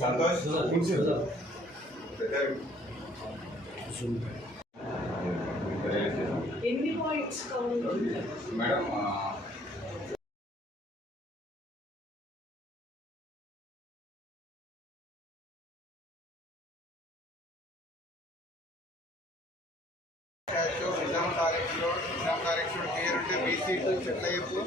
సంతోష్ ఎన్ని points madam Nizam తారీఖుడు పేరుంటే బీసీ2 చెట్లయ్యప్పు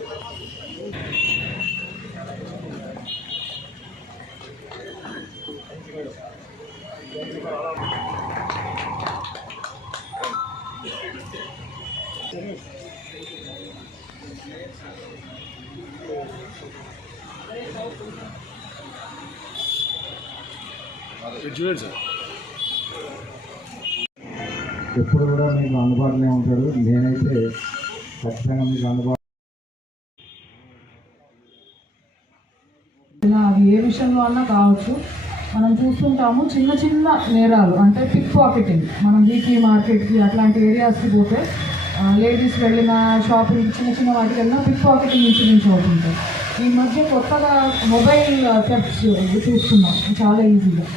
చూడండి sir, ఎప్పుడు కూడా మీకు అందుబాటులో ఉంటాడు. నేనైతే ఖచ్చితంగా మీకు అందుబాటు అది ఏ విషయంలో అన్నా కావచ్చు. మనం చూస్తుంటాము చిన్న చిన్న నేరాలు, అంటే పిక్ పాకెటింగ్. మనం వీక్లీ మార్కెట్కి అట్లాంటి ఏరియాస్కి పోతే లేడీస్ వెళ్ళిన షాపింగ్ చిన్న చిన్న వాటికి వెళ్ళినా పిక్ పాకెటింగ్ ఇన్సిడెంట్స్ అవుతుంటాయి. ఈ మధ్య కొత్తగా మొబైల్ థెఫ్ట్స్ చూస్తున్నాం చాలా ఈజీగా.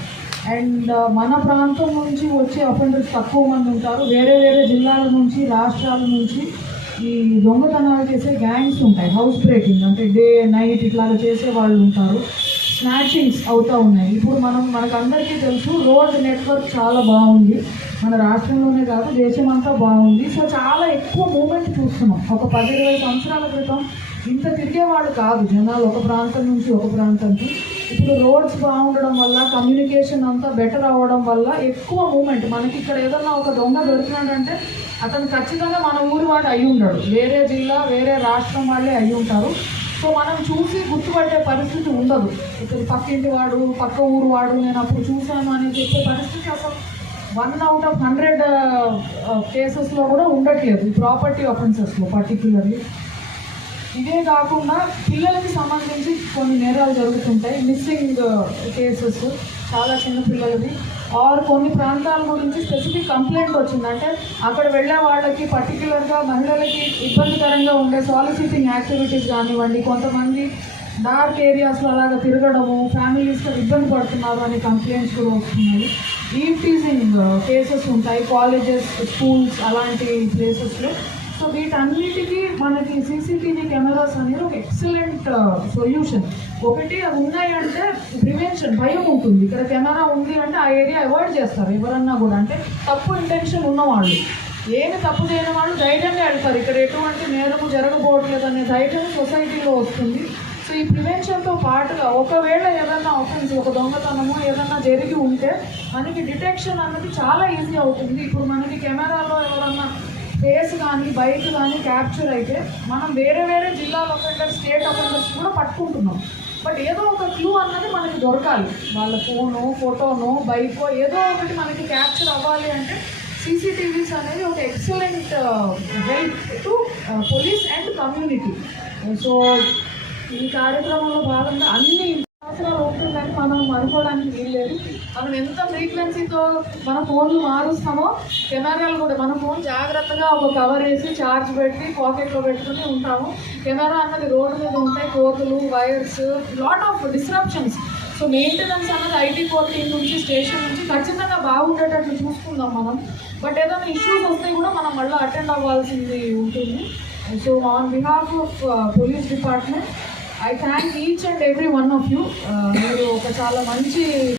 అండ్ మన ప్రాంతం నుంచి వచ్చే అఫెండర్స్ తక్కువ మంది ఉంటారు. వేరే వేరే జిల్లాల నుంచి, రాష్ట్రాల నుంచి ఈ దొంగతనాలు చేసే గ్యాంగ్స్ ఉంటాయి. హౌస్ బ్రేకింగ్ అంటే డే నైట్ ఇట్లా చేసే వాళ్ళు ఉంటారు. స్నాచింగ్స్ అవుతూ ఉన్నాయి. ఇప్పుడు మనకు అందరికీ తెలుసు రోడ్ నెట్వర్క్ చాలా బాగుంది. మన రాష్ట్రంలోనే కాదు దేశమంతా బాగుంది. సో చాలా ఎక్కువ మూమెంట్ చూస్తున్నాం. ఒక 10-20 సంవత్సరాల క్రితం ఇంత తిరిగేవాళ్ళు కాదు జనాలు ఒక ప్రాంతం నుంచి ఒక ప్రాంతానికి. ఇప్పుడు రోడ్స్ బాగుండడం వల్ల, కమ్యూనికేషన్ అంతా బెటర్ అవ్వడం వల్ల ఎక్కువ మూమెంట్. మనకి ఇక్కడ ఏదన్నా ఒక దొంగ దొరికినాడంటే అతను ఖచ్చితంగా మన ఊరి వాడు అయి ఉండడు, వేరే జిల్లా వేరే రాష్ట్రం వాళ్ళే అయి ఉంటారు. సో మనం చూసి గుర్తుపట్టే పరిస్థితి ఉండదు. ఇప్పుడు పక్కింటి వాడు, పక్క ఊరు వాడు, నేను అప్పుడు చూశాను అని చెప్పే పరిస్థితి అసలు 1 out of 100 కేసెస్లో కూడా ఉండట్లేదు ఈ ప్రాపర్టీ ఆఫెన్సెస్లో పర్టిక్యులర్లీ. ఇదే కాకుండా పిల్లలకి సంబంధించి కొన్ని నేరాలు జరుగుతుంటాయి. మిస్సింగ్ కేసెస్ చాలా చిన్న పిల్లలది. ఆర్ కొన్ని ప్రాంతాల గురించి స్పెసిఫిక్ కంప్లైంట్ వచ్చిందంటే అక్కడ వెళ్ళే వాళ్ళకి పర్టికులర్గా మహిళలకి ఇబ్బందికరంగా ఉండే సాలిసిటింగ్ యాక్టివిటీస్ కానివ్వండి, కొంతమంది డార్క్ ఏరియాస్లో అలాగా తిరగడము, ఫ్యామిలీస్తో ఇబ్బంది పడుతున్నారు అనే కంప్లైంట్స్ కూడా వస్తున్నాయి. ఈవ్టీజింగ్ కేసెస్ ఉంటాయి కాలేజెస్, స్కూల్స్ అలాంటి ప్లేసెస్లో. సో వీటన్నిటికీ మనకి సీసీటీవీ కెమెరాస్ అనేది ఒక ఎక్సలెంట్ సొల్యూషన్. ఒకటి అది ఉన్నాయంటే ప్రివెన్షన్, భయం ఉంటుంది. ఇక్కడ కెమెరా ఉంది అంటే ఆ ఏరియా అవాయిడ్ చేస్తారు ఎవరన్నా కూడా. అంటే తప్పు ఇంటెన్షన్ ఉన్నవాళ్ళు, ఏమి తప్పు చేయని వాళ్ళు ధైర్యంగా వెళ్తారు. ఇక్కడ ఎటువంటి నేరము జరగబోవట్లేదు అనే ధైర్యం సొసైటీలో వస్తుంది. సో ఈ ప్రివెన్షన్తో పాటుగా ఒకవేళ ఏదన్నా ఆఫెన్స్, ఒక దొంగతనము ఏదన్నా జరిగి ఉంటే మనకి డిటెక్షన్ అన్నది చాలా ఈజీ అవుతుంది. ఇప్పుడు మనకి కెమెరాలో ఎవరన్నా ఫేస్ కానీ బైక్ కానీ క్యాప్చర్ అయితే మనం వేరే వేరే జిల్లాల అఫెండర్స్, స్టేట్ అఫెండర్స్ కూడా పట్టుకుంటున్నాం. బట్ ఏదో ఒక క్లూ అన్నది మనకి దొరకాలి. వాళ్ళ ఫోను, ఫోటోనో, బైకో ఏదో ఒకటి మనకి క్యాప్చర్ అవ్వాలి అంటే సీసీటీవీస్ అనేది ఒక excellent help to police and community. So ఈ కార్యక్రమంలో భాగంగా అన్ని సంవత్సరాలు ఉంటుందని మనం అనుకోవడానికి వీల్లేదు. మనం ఎంత ఫ్రీక్వెన్సీతో మన ఫోన్లు మారుస్తామో కెమెరాలు కూడా, మన ఫోన్ జాగ్రత్తగా ఒక కవర్ వేసి ఛార్జ్ పెట్టి పాకెట్లో పెట్టుకుని ఉంటాము. కెమెరా అన్నది రోడ్డు మీద ఉంటాయి, కోతులు, wires, lot of disruptions. So maintenance అన్నది ఐటీ కోర్టింగ్ నుంచి, స్టేషన్ నుంచి ఖచ్చితంగా బాగుండేటట్లు చూసుకుందాం మనం. బట్ ఏదైనా ఇష్యూస్ వస్తే కూడా మనం మళ్ళీ అటెండ్ అవ్వాల్సింది ఉంటుంది. So on behalf of police department I thank each and every one of you. మీరు ఒక చాలా మంచి